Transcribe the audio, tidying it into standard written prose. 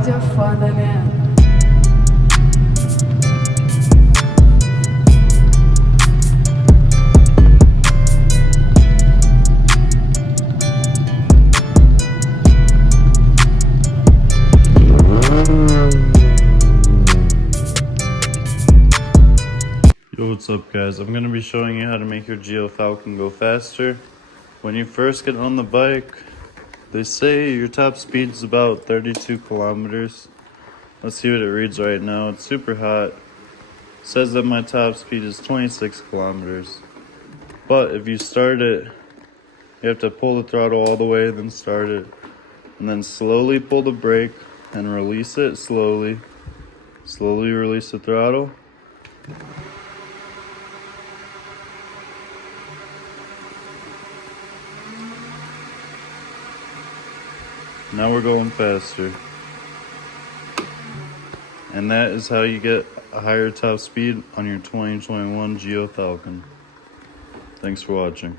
áudio é foda, né? Yo, what's up guys? I'm going to be showing you how to make your Falcon go faster. When you first get on the bike, they say your top speed is about 32 kilometers. Let's see what it reads right now. It's super hot. It says that my top speed is 26 kilometers. But if you start it, you have to pull the throttle all the way, then start it. And then slowly pull the brake and release it slowly. Slowly release the throttle. Now we're going faster. And that is how you get a higher top speed on your 2021 Falcon. Thanks for watching.